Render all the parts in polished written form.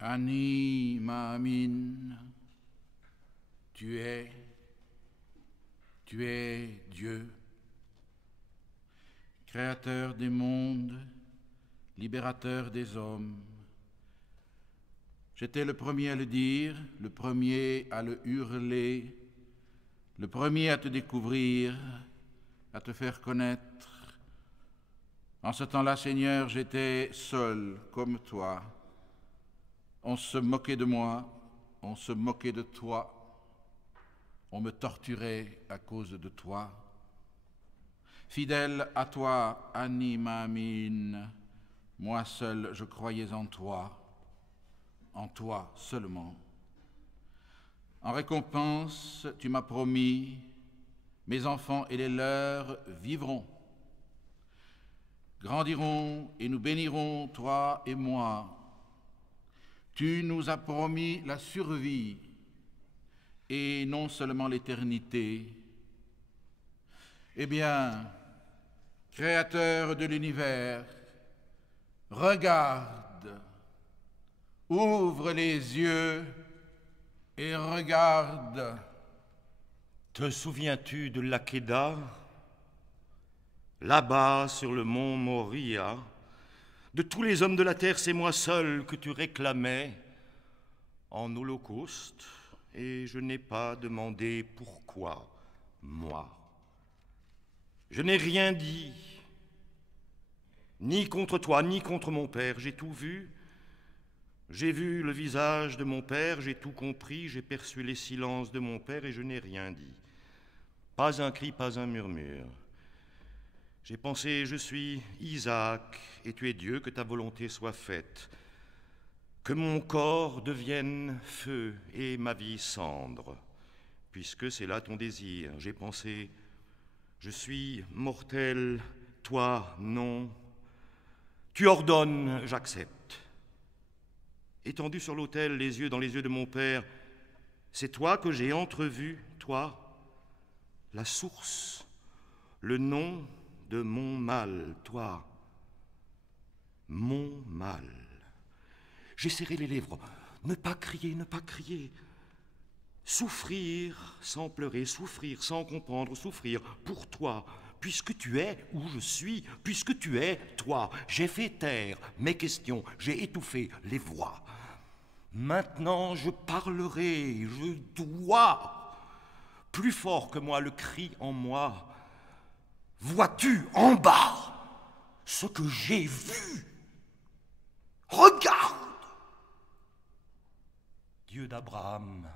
Ani Maamin, tu es Dieu, créateur des mondes, libérateur des hommes. J'étais le premier à le dire, le premier à le hurler, le premier à te découvrir, à te faire connaître. En ce temps-là, Seigneur, j'étais seul comme toi. On se moquait de moi, on se moquait de toi, on me torturait à cause de toi. Fidèle à toi, Ani Maamin, moi seul je croyais en toi seulement. En récompense, tu m'as promis, mes enfants et les leurs vivront, grandiront et nous bénirons, toi et moi. Tu nous as promis la survie et non seulement l'éternité. Eh bien, Créateur de l'univers, regarde, ouvre les yeux et regarde. Te souviens-tu de l'Akéda, là-bas sur le mont Moria? De tous les hommes de la terre, c'est moi seul que tu réclamais en holocauste, et je n'ai pas demandé pourquoi, moi. Je n'ai rien dit, ni contre toi, ni contre mon père. J'ai tout vu. J'ai vu le visage de mon père, j'ai tout compris, j'ai perçu les silences de mon père et je n'ai rien dit. Pas un cri, pas un murmure. J'ai pensé, je suis Isaac, et tu es Dieu, que ta volonté soit faite. Que mon corps devienne feu et ma vie cendre, puisque c'est là ton désir. J'ai pensé, je suis mortel, toi non. Tu ordonnes, j'accepte. Étendu sur l'autel, les yeux dans les yeux de mon père, c'est toi que j'ai entrevu, toi, la source, le nom de mon mal, toi, mon mal. J'ai serré les lèvres, ne pas crier, ne pas crier. Souffrir sans pleurer, souffrir sans comprendre, souffrir pour toi, puisque tu es où je suis, puisque tu es toi. J'ai fait taire mes questions, j'ai étouffé les voix. Maintenant je parlerai, je dois, plus fort que moi le cri en moi. Vois-tu en bas ce que j'ai vu? Regarde! Dieu d'Abraham,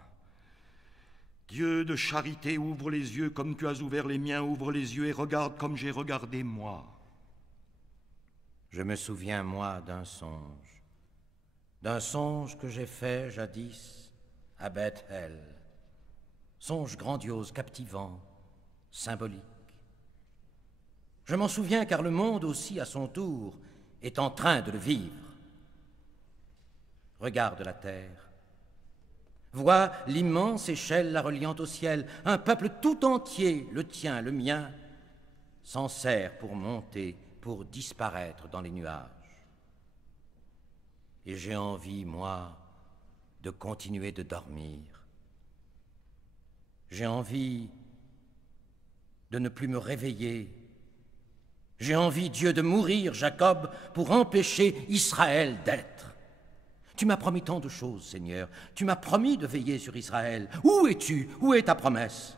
Dieu de charité, ouvre les yeux comme tu as ouvert les miens, ouvre les yeux et regarde comme j'ai regardé moi. Je me souviens, moi, d'un songe que j'ai fait jadis à Bethel. Songe grandiose, captivant, symbolique. Je m'en souviens car le monde aussi, à son tour, est en train de le vivre. Regarde la terre. Vois l'immense échelle la reliant au ciel. Un peuple tout entier, le tien, le mien, s'en sert pour monter, pour disparaître dans les nuages. Et j'ai envie, moi, de continuer de dormir. J'ai envie de ne plus me réveiller. J'ai envie, Dieu, de mourir, Jacob, pour empêcher Israël d'être. Tu m'as promis tant de choses, Seigneur. Tu m'as promis de veiller sur Israël. Où es-tu? Où est ta promesse?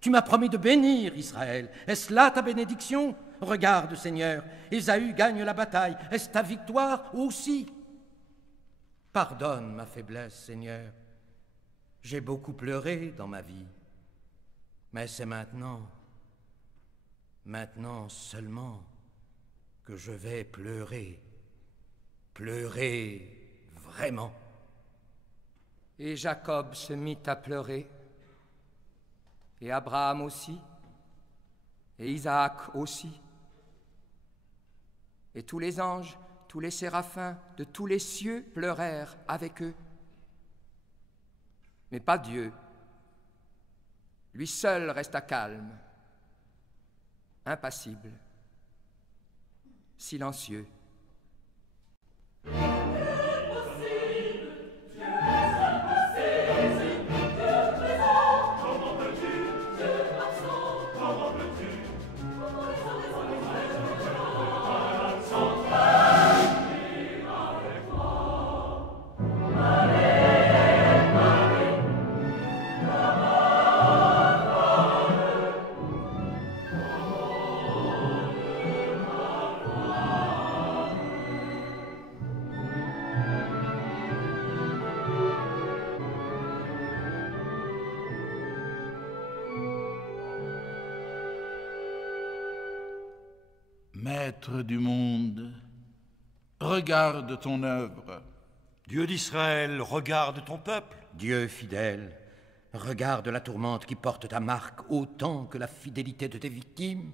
Tu m'as promis de bénir Israël. Est-ce là ta bénédiction? Regarde, Seigneur, Ésaü gagne la bataille. Est-ce ta victoire aussi? Pardonne ma faiblesse, Seigneur. J'ai beaucoup pleuré dans ma vie. Mais c'est maintenant seulement que je vais pleurer. Pleurer vraiment. Et Jacob se mit à pleurer, et Abraham aussi, et Isaac aussi. Et tous les anges, tous les séraphins de tous les cieux pleurèrent avec eux. Mais pas Dieu. Lui seul resta calme, impassible, silencieux. Impossible Maître du monde, regarde ton œuvre. Dieu d'Israël, regarde ton peuple. Dieu fidèle, regarde la tourmente qui porte ta marque autant que la fidélité de tes victimes.